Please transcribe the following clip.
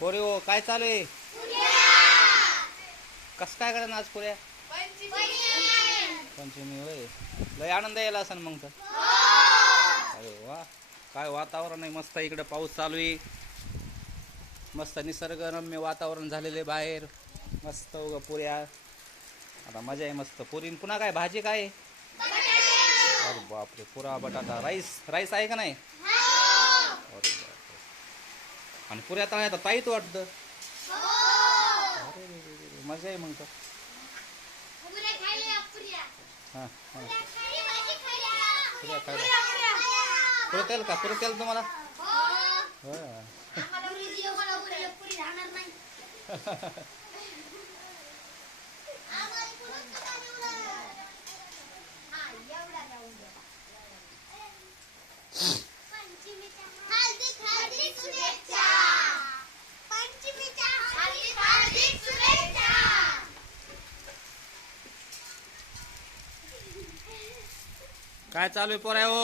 पोरे हो काय चालू आहे? कस काय करा आज पुऱ्या? पंचमी होय. लय आनंद यायला असेल मग तर. अरे वा, काय वातावरण आहे मस्त. इकडे पाऊस चालू आहे. मस्त निसर्गरम्य वातावरण झालेले बाहेर. मस्त उगा पुऱ्या. आता मजा आहे मस्त. पुरी पुन्हा काय भाजी काय आहे? अरे बापरे, पुरा बटाटा राईस आहे का नाही? अरे बापरे. आणि पुऱ्या तळ्यात ताईत वाटतं. अरे मजा आहे मग तर. हां हां, पुऱ्या खायला पुरं तेल का? पुरं तेल तुम्हाला? हां. काय चालू आहे पोऱ्या हो?